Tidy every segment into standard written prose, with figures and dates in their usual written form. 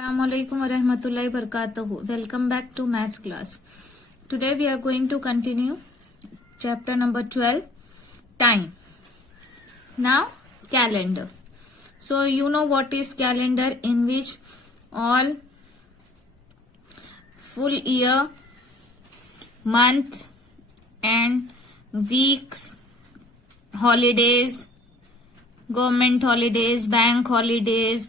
Assalamualaikum warahmatullahi wabarakatuh. Welcome back to maths class. Today we are going to continue chapter number 12, time. Now calendar. So you know what is calendar, in which all full year, month and weeks, holidays, government holidays, bank holidays,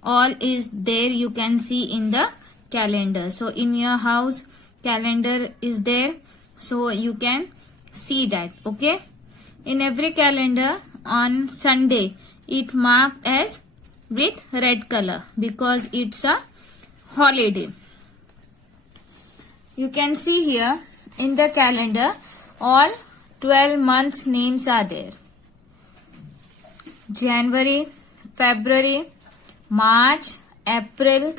all is there, you can see in the calendar. So in your house calendar is there, so you can see that. Okay, in every calendar on Sunday it marked as with red color because it's a holiday. You can see here in the calendar all 12 months names are there: January, February, March, April,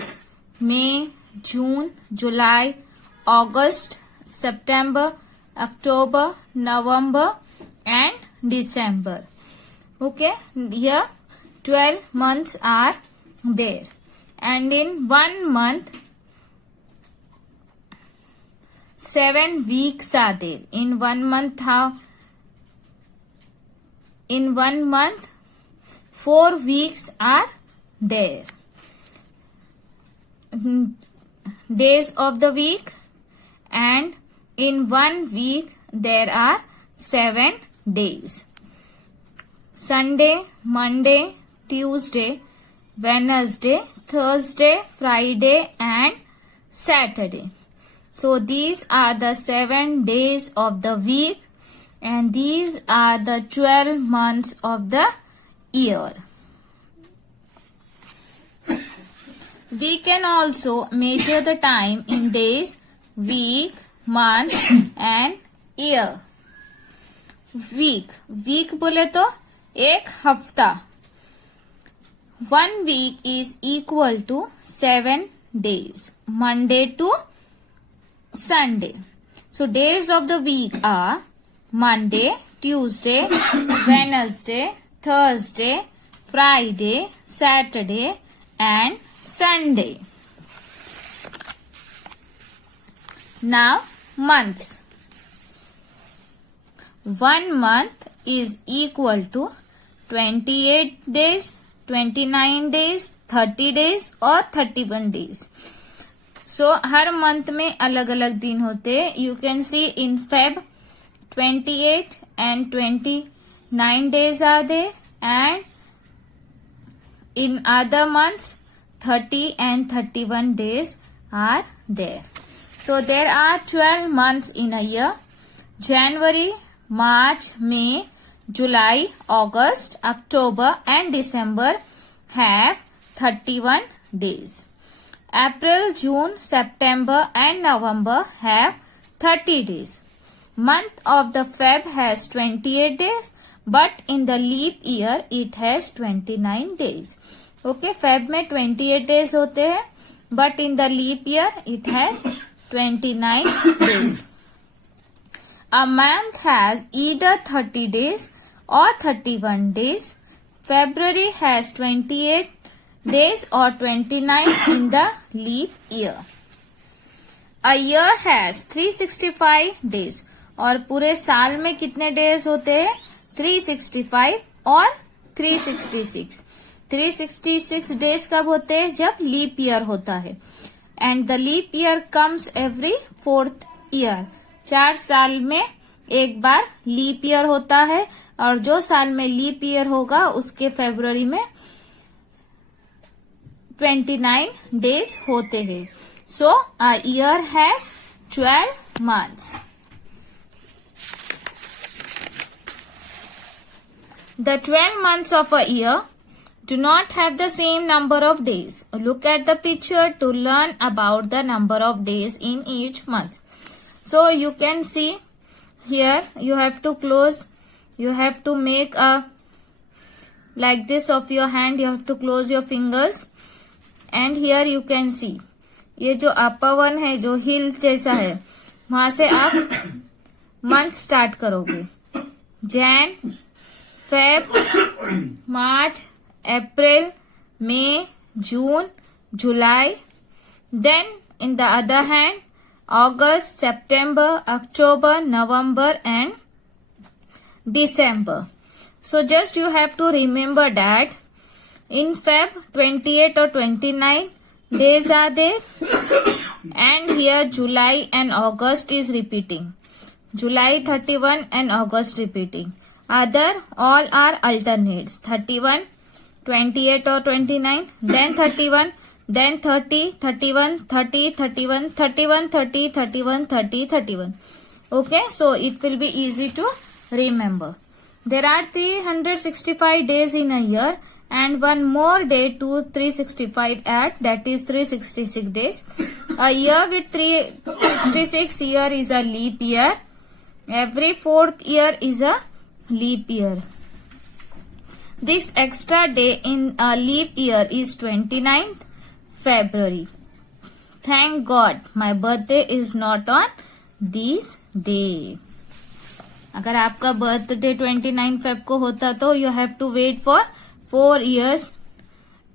May, June, July, August, September, October, November and December. Okay, here 12 months are there, and in 1 month 7 weeks are there. In 1 month in 1 month 4 weeks are there. Days of the week, and in 1 week there are 7 days: Sunday, Monday, Tuesday, Wednesday, Thursday, Friday and Saturday. So these are the 7 days of the week, and these are the 12 months of the year. We can also measure the time in days, week, month and year. Week बोले तो एक हफ्ता. 1 week is equal to 7 days, Monday to Sunday. So days of the week are Monday, Tuesday, Wednesday, Thursday, Friday, Saturday and Sunday. Now months. 1 month is equal to 28 days, 29 days, 30 days और 31 days. So हर month में अलग अलग दिन होते हैं. You can see in Feb 28 and 29 days are there, and in other months 30 and 31 days are there. So there are 12 months in a year: January, March, May, July, August, October and December have 31 days. April, June, September and November have 30 days. Month of the Feb has 28 days, but in the leap year it has 29 days. Okay, Feb में 28 days होते हैं, but in the leap year it has 29 days. A month has either 30 days or 31 days. February has 28 days or 29 in the leap year. A year has 365 days. और पूरे साल में कितने days होते हैं? 365 और 366. 366 डेज कब होते हैं? जब लीप ईयर होता है. And the leap year comes every 4th year. 4 साल में एक बार लीप ईयर होता है, और जो साल में लीप ईयर होगा उसके फरवरी में 29 डेज होते हैं. So a year has 12 months. The 12 months of a year do not have the same number of days. Look at the picture to learn about the number of days in each month. So you can see here, you have to close, you have to make a like this of your hand, you have to close your fingers, and here you can see ये जो upper one है, जो hill जैसा है, वहां से आप month start करोगे. Jan, Feb, March, April, May, June, July. Then in the other hand, August, September, October, November and December. So just you have to remember that in Feb 28 or 29 days are there, and here July and August is repeating. July 31 and August repeating. Other all are alternates. 31, 28 or 29, then 31, then 30, 31, 30, 31, 31, 30, 31, 30, 31. Okay, so it will be easy to remember. There are 365 days in a year and one more day to 365 add, that is 366 days. A year with 366 year is a leap year. Every fourth year is a leap year. This extra day in a leap year is 29th February. Thank God my birthday is not on this day. अगर आपका birthday 29 Feb को होता तो you have to wait for 4 years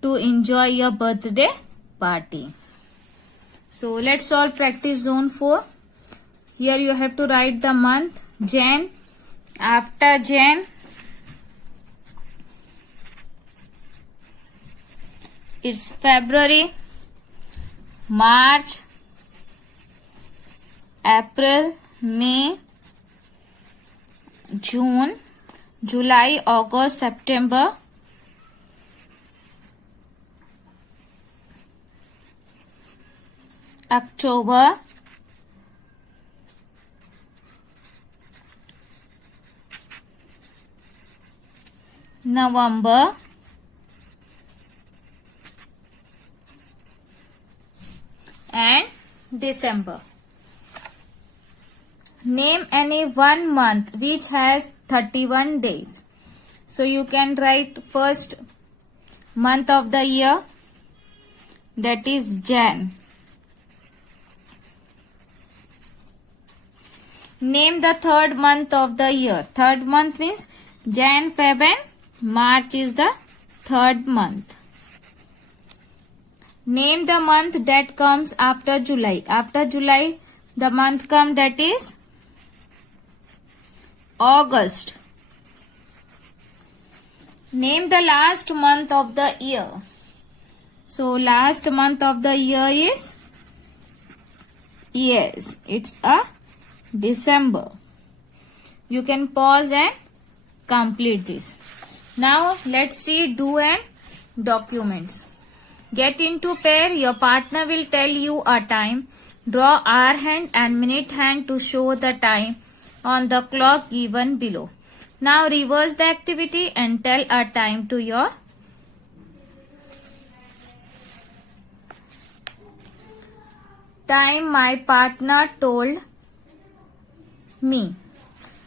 to enjoy your birthday party. So let's solve practice zone 4. Here you have to write the month Jan. After Jan, it's February, March, April, May, June, July, August, September, October, November, and December. Name any one month which has 31 days. So you can write first month of the year, that is Jan. Name the third month of the year. Third month means Jan, Feb and March is the third month. Name the month that comes after July. After July, the month comes that is August. Name the last month of the year. So last month of the year is, yes, it's a December. You can pause and complete this. Now let's see do and documents. Get into pair. Your partner will tell you a time. Draw hour hand and minute hand to show the time on the clock given below. Now reverse the activity and tell a time to your time my partner told me.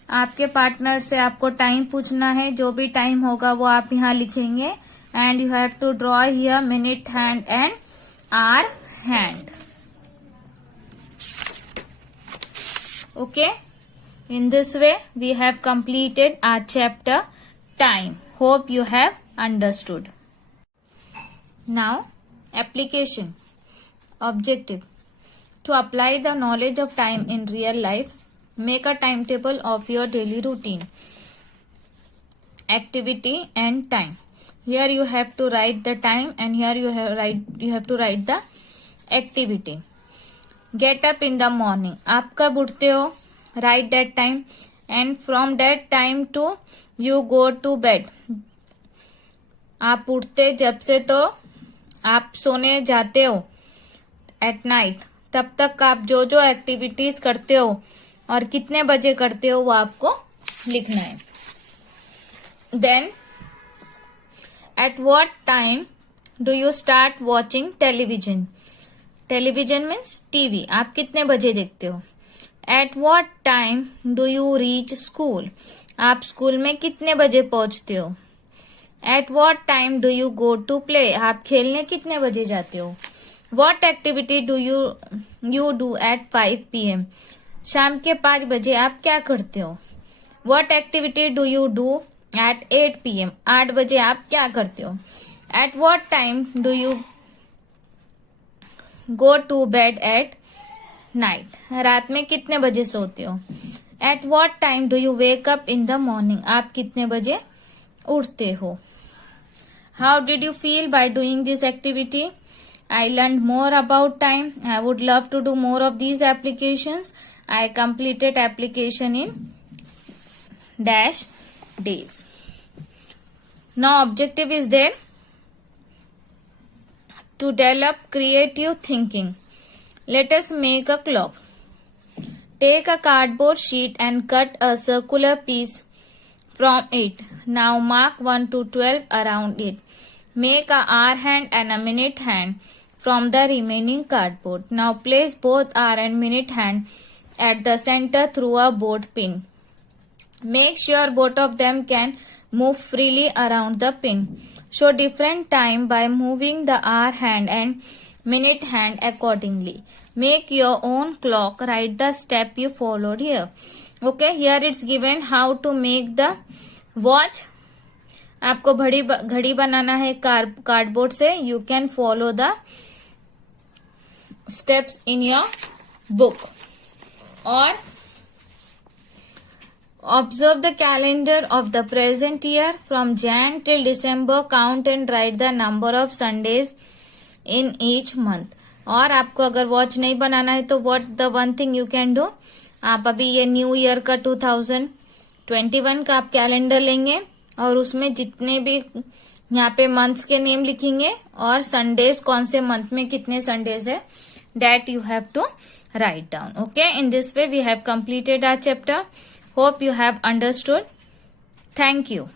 आपके partner से आपको time पूछना है. जो भी time होगा वो आप यहाँ लिखेंगे. And you have to draw here minute hand and hour hand. Okay. In this way, we have completed our chapter time. Hope you have understood. Now, application. Objective. To apply the knowledge of time in real life, make a timetable of your daily routine, activity and time. Here you have to write the time and here you have to write the activity. Get up in the morning. आप कब उठते हो? Write that time and from that time to you go to bed. आप उठते जब से तो आप सोने जाते हो at night, तब तक आप जो जो एक्टिविटीज करते हो और कितने बजे करते हो वो आपको लिखना है. Then at what time do you start watching television? Television means TV. आप कितने बजे देखते हो? At what time do you reach school? आप स्कूल में कितने बजे पहुंचते हो? At what time do you go to play? आप खेलने कितने बजे जाते हो? What activity do you do at 5 p.m? शाम के 5 बजे आप क्या करते हो? What activity do you do at 8 p.m? 8 बजे आप क्या करते हो? At what time do you go to bed at night, रात में कितने बजे सोते हो। At what time do you wake up in the morning, आप कितने बजे उठते हो। How did you feel by doing this activity. I learned more about time. I would love to do more of these applications. I completed application in dash days. Now objective is there to develop creative thinking. Let us make a clock. Take a cardboard sheet and cut a circular piece from it. Now mark 1 to 12 around it. Make a hour hand and a minute hand from the remaining cardboard. Now place both hour and minute hand at the center through a board pin. Make sure both of them can move freely around the pin. Show different time by moving the hour hand and minute hand accordingly. Make your own clock. Write the step you followed here. Okay, here it's given how to make the watch. आपको घड़ी बनाना है cardboard से. You can follow the steps in your book or observe the calendar of the present year from Jan till December. Count and write the number of Sundays in each month. और आपको अगर watch नहीं बनाना है तो what the one thing you can do, आप अभी ये new year का 2021 का आप कैलेंडर लेंगे और उसमें जितने भी यहाँ पे मंथ्स के नेम लिखेंगे और संडेज कौन से मंथ में कितने संडेज है, that you have to write down. Okay, in this way we have completed our chapter. Hope you have understood. Thank you.